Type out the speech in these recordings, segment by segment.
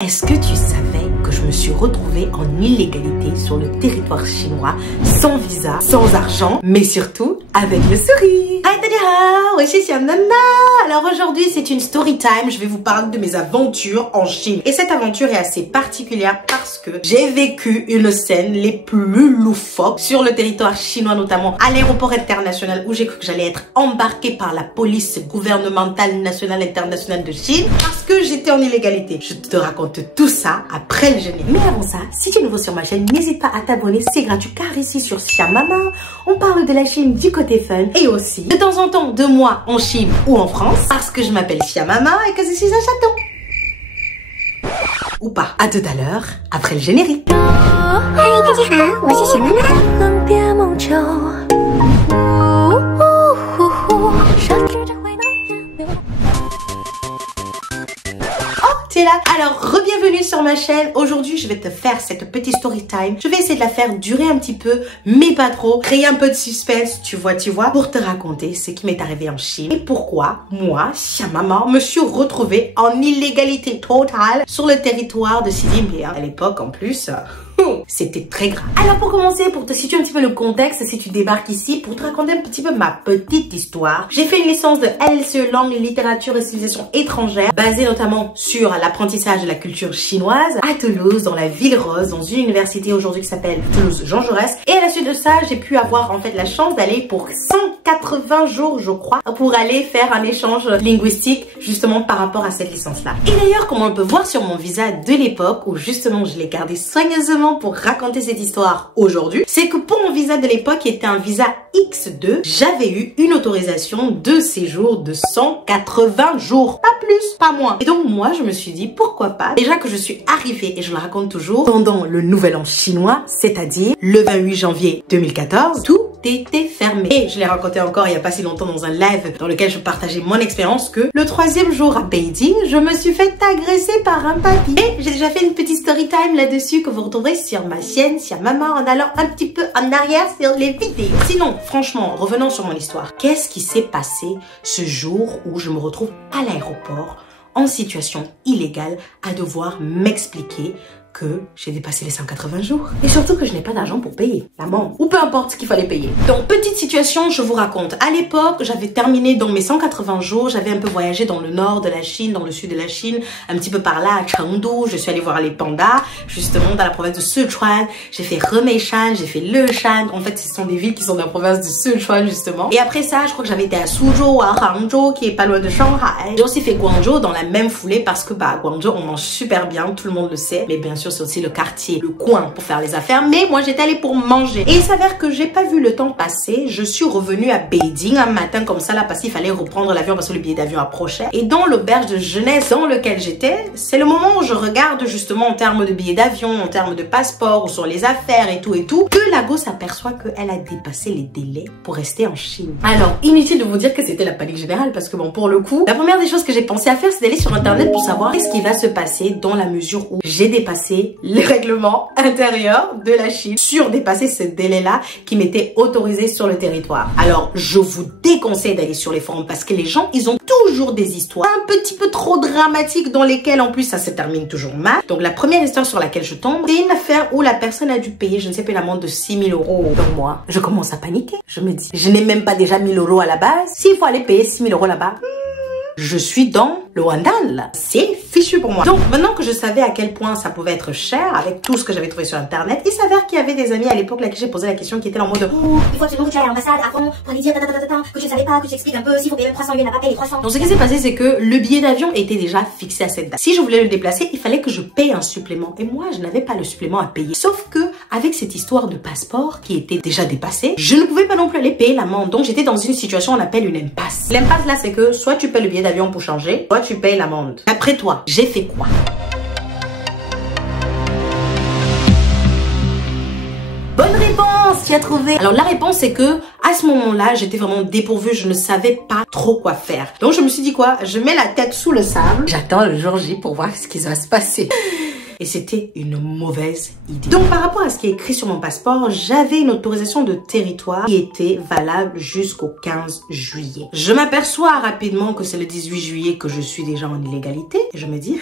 Est-ce que tu savais que je me suis retrouvée en illégalité sur le territoire chinois, sans visa, sans argent, mais surtout avec le sourire? Alors aujourd'hui c'est une story time, je vais vous parler de mes aventures en Chine. Et cette aventure est assez particulière parce que j'ai vécu une scène les plus loufoques sur le territoire chinois, notamment à l'aéroport international où j'ai cru que j'allais être embarquée par la police gouvernementale nationale internationale de Chine parce que j'étais en illégalité. Je te raconte tout ça après le générique. Mais avant ça, si tu es nouveau sur ma chaîne, n'hésite pas à t'abonner, c'est gratuit car ici sur Siamama, on parle de la Chine du côté fun et aussi de temps en temps de moi en Chine ou en France parce que je m'appelle Siamama et que je suis un chaton. Ou pas. À tout à l'heure, après le générique. Alors, re-bienvenue sur ma chaîne. Aujourd'hui, je vais te faire cette petite story time. Je vais essayer de la faire durer un petit peu, mais pas trop. Créer un peu de suspense, tu vois, pour te raconter ce qui m'est arrivé en Chine. Et pourquoi, moi, Siamama, me suis retrouvée en illégalité totale sur le territoire de Xi Jinping. À l'époque, en plus... c'était très grave. Alors pour commencer, pour te situer un petit peu le contexte, si tu débarques ici, pour te raconter un petit peu ma petite histoire, j'ai fait une licence de LCE langue, littérature et civilisation étrangère, basée notamment sur l'apprentissage de la culture chinoise à Toulouse, dans la ville rose, dans une université aujourd'hui qui s'appelle Toulouse Jean Jaurès. Et à la suite de ça, j'ai pu avoir en fait la chance d'aller pour 180 jours, je crois, pour aller faire un échange linguistique justement par rapport à cette licence-là. Et d'ailleurs, comme on peut voir sur mon visa de l'époque, où justement je l'ai gardé soigneusement pour raconter cette histoire aujourd'hui, c'est que pour mon visa de l'époque, qui était un visa X2, j'avais eu une autorisation de séjour de 180 jours, pas plus, pas moins. Et donc moi, je me suis dit, pourquoi pas, déjà que je suis arrivée, et je le raconte toujours, pendant le nouvel an chinois, c'est-à-dire le 28 janvier 2014, tout était fermé. Et je l'ai raconté encore il n'y a pas si longtemps dans un live dans lequel je partageais mon expérience que le 3e jour à Beijing, je me suis fait agresser par un papy. Et j'ai déjà fait une petite story time là-dessus que vous retrouverez sur ma chaîne Siamama en allant un petit peu en arrière sur les vidéos. Sinon, franchement, revenons sur mon histoire. Qu'est-ce qui s'est passé ce jour où je me retrouve à l'aéroport en situation illégale à devoir m'expliquer que j'ai dépassé les 180 jours et surtout que je n'ai pas d'argent pour payer l'amende ou peu importe ce qu'il fallait payer. Donc petite situation, je vous raconte. À l'époque, j'avais terminé dans mes 180 jours, j'avais un peu voyagé dans le nord de la Chine, dans le sud de la Chine, un petit peu par là à Chengdu, je suis allée voir les pandas, justement dans la province de Sichuan, j'ai fait Remeishan, j'ai fait Leshan, en fait ce sont des villes qui sont dans la province de Sichuan justement. Et après ça, je crois que j'avais été à Suzhou, à Hangzhou qui est pas loin de Shanghai. J'ai aussi fait Guangzhou dans la même foulée parce que à Guangzhou on mange super bien, tout le monde le sait, mais bien sûr c'est aussi le quartier, le coin pour faire les affaires, mais moi j'étais allée pour manger. Et il s'avère que j'ai pas vu le temps passer, je suis revenue à Beijing un matin comme ça là parce qu'il fallait reprendre l'avion parce que le billet d'avion approchait. Et dans l'auberge de jeunesse dans lequel j'étais, c'est le moment où je regarde justement en termes de billets d'avion, en termes de passeport ou sur les affaires et tout, que la go s'aperçoit qu'elle a dépassé les délais pour rester en Chine. Alors, inutile de vous dire que c'était la panique générale parce que bon, pour le coup, la première des choses que j'ai pensé à faire, c'est d'aller sur internet pour savoir qu'est-ce qui va se passer dans la mesure où j'ai dépassé les règlements intérieurs de la Chine, surdépasser ce délai-là qui m'était autorisé sur le territoire. Alors, je vous déconseille d'aller sur les forums parce que les gens, ils ont toujours des histoires un petit peu trop dramatiques dans lesquelles, en plus, ça se termine toujours mal. Donc, la première histoire sur laquelle je tombe, c'est une affaire où la personne a dû payer, je ne sais pas, l'amende de 6 000 euros. Donc, moi, je commence à paniquer. Je me dis, je n'ai même pas déjà 1 000 euros à la base. S'il faut aller payer 6 000 euros là-bas, je suis dans le Wandal. C'est fichu pour moi. Donc, maintenant que je savais à quel point ça pouvait être cher avec tout ce que j'avais trouvé sur internet, il s'avère qu'il y avait des amis à l'époque là qui j'ai posé la question qui étaient en mode il faut absolument que tu ailles à l'ambassade avant pour aller dire que tu ne savais pas, que tu expliques un peu s'il faut payer 300 yuan à pas payer 300. Donc, ce qui s'est passé, c'est que le billet d'avion était déjà fixé à cette date. Si je voulais le déplacer, il fallait que je paye un supplément. Et moi, je n'avais pas le supplément à payer. Sauf que, avec cette histoire de passeport qui était déjà dépassée, je ne pouvais pas non plus aller payer l'amende. Donc, j'étais dans une situation qu'on appelle une impasse. L'impasse là, c'est que soit tu payes le billet d'avion pour changer, soit tu payes l'amende. Après toi, j'ai fait quoi? Bonne réponse, tu as trouvé. Alors la réponse c'est que à ce moment-là, j'étais vraiment dépourvue, je ne savais pas trop quoi faire. Donc je me suis dit quoi? Je mets la tête sous le sable. J'attends le jour J pour voir ce qui va se passer. et c'était une mauvaise idée. Donc par rapport à ce qui est écrit sur mon passeport, j'avais une autorisation de territoire qui était valable jusqu'au 15 juillet. Je m'aperçois rapidement que c'est le 18 juillet que je suis déjà en illégalité et je me dis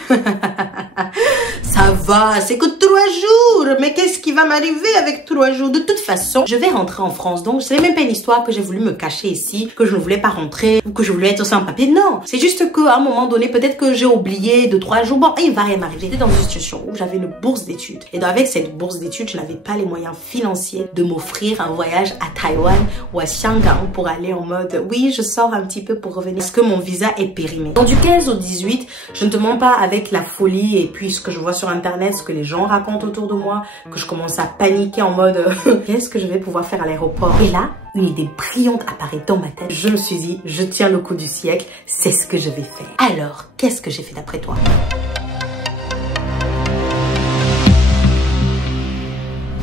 ça va, c'est que 3 jours, mais qu'est-ce qui va m'arriver avec 3 jours? De toute façon, je vais rentrer en France, donc ce n'est même pas une histoire que j'ai voulu me cacher ici, que je ne voulais pas rentrer ou que je voulais être sans papier. Non, c'est juste qu'à un moment donné, peut-être que j'ai oublié de 3 jours. Bon, il va rien m'arriver. J'étais dans une situation où j'avais une bourse d'études et donc avec cette bourse d'études, je n'avais pas les moyens financiers de m'offrir un voyage à Taïwan ou à Shanghai pour aller en mode oui, je sors un petit peu pour revenir parce que mon visa est périmé. Donc du 15 au 18, je ne te mens pas, avec la folie et puis ce que je vois sur internet, ce que les gens racontent autour de moi, que je commence à paniquer en mode qu'est-ce que je vais pouvoir faire à l'aéroport? Et là, une idée brillante apparaît dans ma tête. Je me suis dit, je tiens le coup du siècle, c'est ce que je vais faire. Alors, qu'est-ce que j'ai fait d'après toi?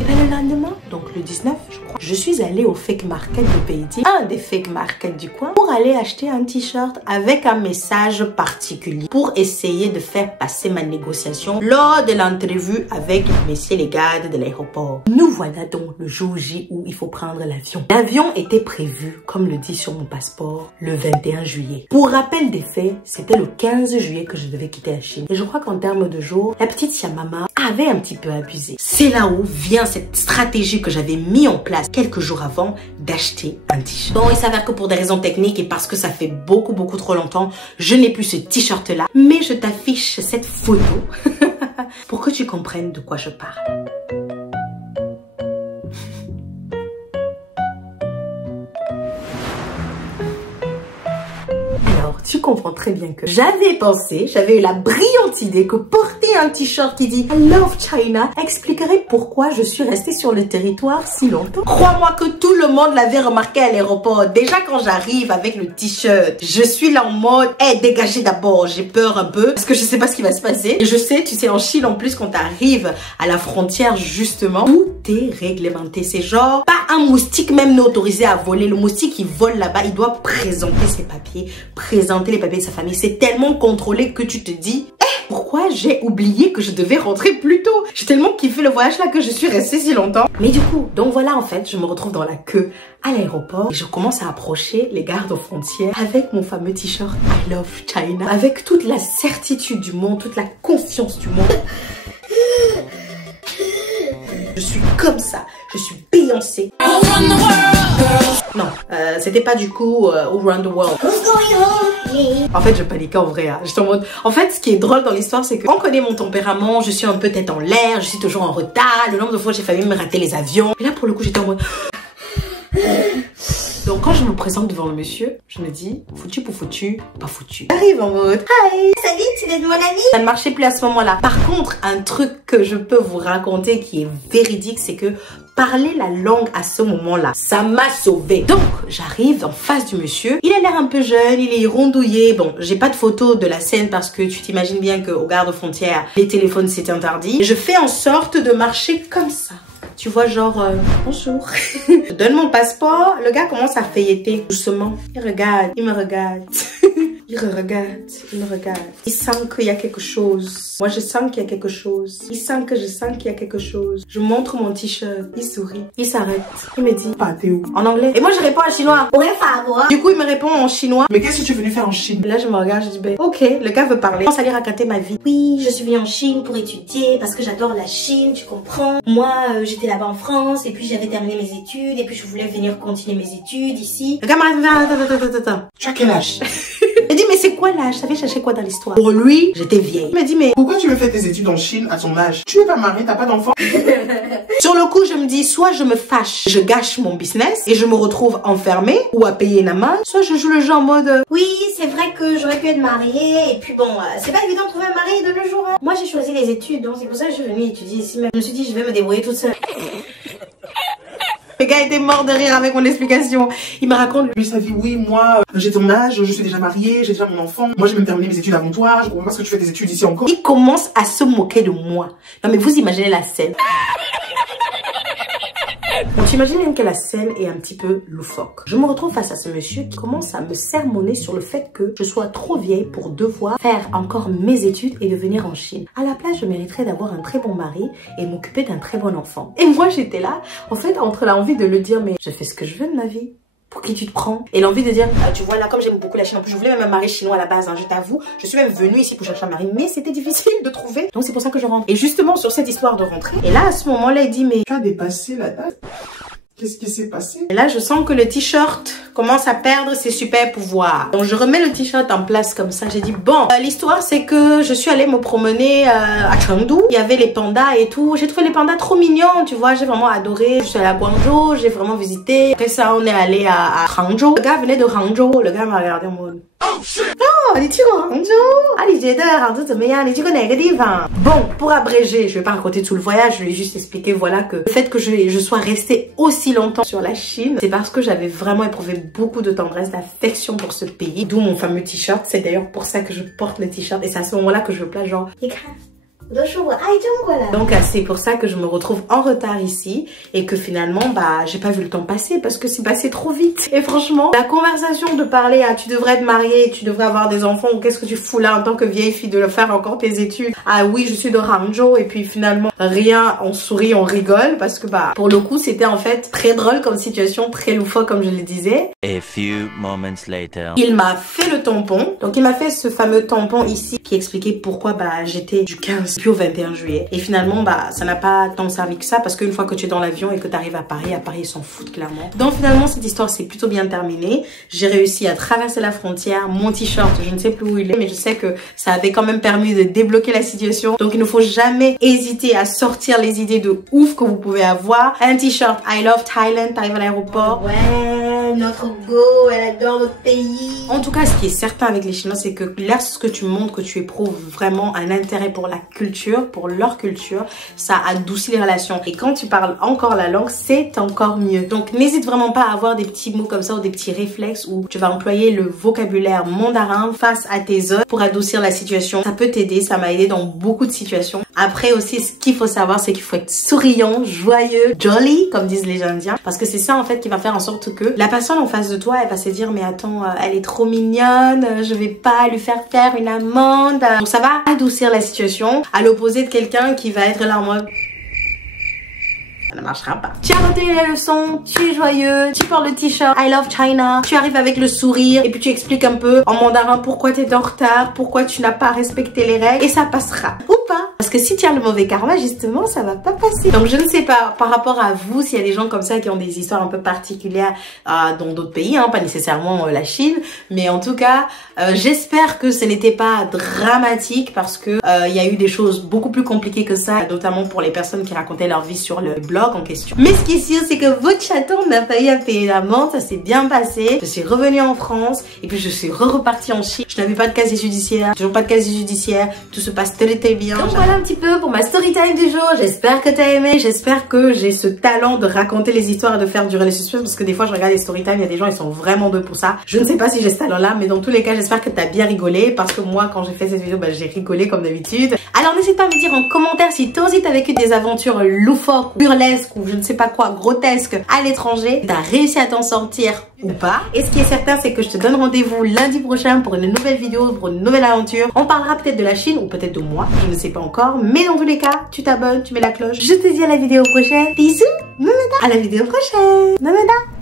Et bien le lendemain, donc le 19, je crois, je suis allée au fake market de Peiti, un des fake markets du coin, pour aller acheter un t-shirt avec un message particulier pour essayer de faire passer ma négociation lors de l'entrevue avec messieurs les gardes de l'aéroport. Nous voilà donc le jour J où il faut prendre l'avion. L'avion était prévu, comme le dit sur mon passeport, le 21 juillet. Pour rappel des faits, c'était le 15 juillet que je devais quitter la Chine. Et je crois qu'en termes de jours, la petite Yamama avait un petit peu abusé. C'est là où vient cette stratégie que j'avais mis en place quelques jours avant d'acheter un t-shirt. Bon, il s'avère que pour des raisons techniques et parce que ça fait beaucoup trop longtemps, je n'ai plus ce t-shirt là. Mais je t'affiche cette photo pour que tu comprennes de quoi je parle. Alors, tu comprends très bien que j'avais eu la brillante idée que porter un t-shirt qui dit I love China expliquerait pourquoi je suis restée sur le territoire si longtemps. Crois-moi que tout le monde l'avait remarqué à l'aéroport. Déjà quand j'arrive avec le t-shirt, je suis là en mode hey, dégagez d'abord, j'ai peur un peu parce que je sais pas ce qui va se passer. Et je sais, tu sais, en Chine en plus, quand tu arrives à la frontière justement, tout est réglementé. C'est genre pas un moustique même n'est autorisé à voler. Le moustique il vole là-bas, il doit présenter ses papiers, présenter les papiers de sa famille. C'est tellement contrôlé que tu te dis pourquoi j'ai oublié que je devais rentrer plus tôt? J'ai tellement kiffé le voyage là que je suis restée si longtemps. Mais du coup, donc voilà, en fait, je me retrouve dans la queue à l'aéroport et je commence à approcher les gardes aux frontières avec mon fameux t-shirt I love China, avec toute la certitude du monde, toute la confiance du monde. Je suis comme ça, je suis Beyoncé. Non, c'était pas du coup Around the World. En fait, je paniquais en vrai. Hein. J'étais en mode... En fait, ce qui est drôle dans l'histoire, c'est que on connaît mon tempérament. Je suis un peu tête en l'air. Je suis toujours en retard. Le nombre de fois, j'ai failli me rater les avions. Et là, pour le coup, j'étais en mode... Donc, quand je me présente devant le monsieur, je me dis, foutu pour foutu, pas foutu. J'arrive en mode, hi, salut, tu es de mon ami. Ça ne marchait plus à ce moment-là. Par contre, un truc que je peux vous raconter qui est véridique, c'est que parler la langue à ce moment-là, ça m'a sauvée. Donc, j'arrive en face du monsieur. Il a l'air un peu jeune, il est rondouillé. Bon, j'ai pas de photo de la scène parce que tu t'imagines bien qu'au garde-frontière, les téléphones, c'est interdit. Et je fais en sorte de marcher comme ça. Tu vois, genre, bonjour. Je donne mon passeport. Le gars commence à feuilleter doucement. Il regarde, il me regarde. Il regarde, il me regarde. Il sent qu'il y a quelque chose. Moi, je sens qu'il y a quelque chose. Il sent que je sens qu'il y a quelque chose. Je montre mon t-shirt. Il sourit. Il s'arrête. Il me dit, t'es où? En anglais. Et moi, je réponds en chinois. Ouais, favor. Du coup, il me répond en chinois. Mais qu'est-ce que tu es venu faire en Chine? Et là, je me regarde, je dis, ben, ok, le gars veut parler. Je commence à lui raconter ma vie. Oui, je suis venue en Chine pour étudier parce que j'adore la Chine, tu comprends. Moi, j'étais là-bas en France et puis j'avais terminé mes études et puis je voulais venir continuer mes études ici. Le gars m'a dit, attends. Tu as quel âge? Il dit, mais c'est quoi l'âge? Ça fait chercher quoi dans l'histoire? Pour lui, j'étais vieille. Il m'a dit, mais pourquoi tu veux faire tes études en Chine à ton âge? Tu n'es pas mariée, t'as pas d'enfant. Sur le coup, je me dis, soit je me fâche, je gâche mon business et je me retrouve enfermée ou à payer une amende, soit je joue le jeu en mode oui, c'est vrai que j'aurais pu être mariée et puis bon, c'est pas évident de trouver un mari de nos jours. Hein. Moi, j'ai choisi les études, donc c'est pour ça que je suis venue étudier ici même. Je me suis dit, je vais me débrouiller toute seule. Le gars était mort de rire avec mon explication. Il me raconte lui sa vie. Oui, moi, j'ai ton âge, je suis déjà mariée, j'ai déjà mon enfant. Moi, j'ai même terminé mes études avant toi. Je comprends pas ce que tu fais des études ici encore. Il commence à se moquer de moi. Non mais vous imaginez la scène. Donc t'imagines même que la scène est un petit peu loufoque. Je me retrouve face à ce monsieur qui commence à me sermonner sur le fait que je sois trop vieille pour devoir faire encore mes études et devenir en Chine. À la place, je mériterais d'avoir un très bon mari et m'occuper d'un très bon enfant. Et moi j'étais là, en fait, entre l'envie de le dire, mais je fais ce que je veux de ma vie. Pour qui tu te prends? Et l'envie de dire, tu vois là, comme j'aime beaucoup la Chine, en plus je voulais même un mari chinois à la base, hein, je t'avoue, je suis même venue ici pour chercher un mari, mais c'était difficile de trouver, donc c'est pour ça que je rentre. Et justement sur cette histoire de rentrer, et là à ce moment-là il dit, mais tu as dépassé la date? Qu'est-ce qui s'est passé? Et là, je sens que le t-shirt commence à perdre ses super pouvoirs. Donc, je remets le t-shirt en place comme ça. J'ai dit, bon, l'histoire, c'est que je suis allée me promener à Chengdu. Il y avait les pandas et tout. J'ai trouvé les pandas trop mignons, tu vois. J'ai vraiment adoré. Je suis allée à Guangzhou. J'ai vraiment visité. Après ça, on est allé à Hangzhou. Le gars venait de Hangzhou. Le gars m'a regardé en mode... Oh shit! Oh, tu connais Hangzhou? Ah, tu connais Hangzhou, c'est bien. Tu connais quel divan? Bon, pour abréger, je vais pas raconter tout le voyage. Je vais juste expliquer, voilà, que le fait que je sois restée aussi longtemps sur la Chine, c'est parce que j'avais vraiment éprouvé beaucoup de tendresse, d'affection pour ce pays. D'où mon fameux t-shirt. C'est d'ailleurs pour ça que je porte le t-shirt. Et c'est à ce moment-là que je place genre... Donc c'est pour ça que je me retrouve en retard ici et que finalement bah j'ai pas vu le temps passer parce que c'est passé trop vite. Et franchement la conversation de parler à tu devrais te marier, tu devrais avoir des enfants ou qu'est-ce que tu fous là en tant que vieille fille de le faire encore tes études, ah oui je suis de Hangzhou et puis finalement rien, on sourit, on rigole parce que bah pour le coup c'était en fait très drôle comme situation, très loufoque comme je le disais. A few moments later. Il m'a fait le tampon, donc il m'a fait ce fameux tampon ici qui expliquait pourquoi bah j'étais du 15 puis au 21 juillet. Et finalement, bah, ça n'a pas tant servi que ça parce qu'une fois que tu es dans l'avion et que tu arrives à Paris ils s'en foutent clairement. Donc finalement, cette histoire s'est plutôt bien terminée. J'ai réussi à traverser la frontière. Mon t-shirt, je ne sais plus où il est, mais je sais que ça avait quand même permis de débloquer la situation. Donc il ne faut jamais hésiter à sortir les idées de ouf que vous pouvez avoir. Un t-shirt I love Thailand, t'arrives à l'aéroport. Ouais, notre go, elle adore notre pays. En tout cas, ce qui est certain avec les Chinois, c'est que lorsque tu montres que tu éprouves vraiment un intérêt pour la culture, pour leur culture, ça adoucit les relations. Et quand tu parles encore la langue, c'est encore mieux. Donc n'hésite vraiment pas à avoir des petits mots comme ça ou des petits réflexes où tu vas employer le vocabulaire mandarin face à tes hôtes pour adoucir la situation. Ça peut t'aider, ça m'a aidé dans beaucoup de situations. Après aussi, ce qu'il faut savoir, c'est qu'il faut être souriant, joyeux, jolly, comme disent les Indiens. Parce que c'est ça en fait qui va faire en sorte que la personne en face de toi, elle va se dire mais attends, elle est trop mignonne, je vais pas lui faire une amende. Donc ça va adoucir la situation à l'opposé de quelqu'un qui va être là en mode ça ne marchera pas. Tu as retenu la leçon, tu es joyeux, tu portes le t-shirt I love China, tu arrives avec le sourire et puis tu expliques un peu en mandarin pourquoi tu es en retard, pourquoi tu n'as pas respecté les règles et ça passera. Ou pas. Parce que si tu as le mauvais karma, justement, ça va pas passer. Donc je ne sais pas par rapport à vous, s'il y a des gens comme ça qui ont des histoires un peu particulières dans d'autres pays, hein, pas nécessairement la Chine, mais en tout cas, j'espère que ce n'était pas dramatique parce que il y a eu des choses beaucoup plus compliquées que ça, notamment pour les personnes qui racontaient leur vie sur le blog en question. Mais ce qui est sûr, c'est que votre chaton n'a pas eu à payer l'amende, ça s'est bien passé. Je suis revenue en France et puis je suis repartie en Chine. Je n'avais pas de casier judiciaire, toujours pas de casier judiciaire, tout se passe très bien. Donc voilà un petit peu pour ma story time du jour. J'espère que t'as aimé, j'espère que j'ai ce talent de raconter les histoires et de faire durer les suspense parce que des fois je regarde les story time, il y a des gens ils sont vraiment deux pour ça. Je ne sais pas si j'ai ce talent là, mais dans tous les cas j'espère que t'as bien rigolé parce que moi quand j'ai fait cette vidéo, bah, j'ai rigolé comme d'habitude. Alors n'hésite pas à me dire en commentaire si toi aussi t'as vécu des aventures loufoques, burlesques ou je ne sais pas quoi, grotesques à l'étranger. T'as réussi à t'en sortir ou pas. Et ce qui est certain, c'est que je te donne rendez-vous lundi prochain pour une nouvelle vidéo, pour une nouvelle aventure. On parlera peut-être de la Chine ou peut-être de moi, je ne sais pas encore. Mais dans tous les cas, tu t'abonnes, tu mets la cloche. Je te dis à la vidéo prochaine. Bisous, Namada. À la vidéo prochaine. Namada.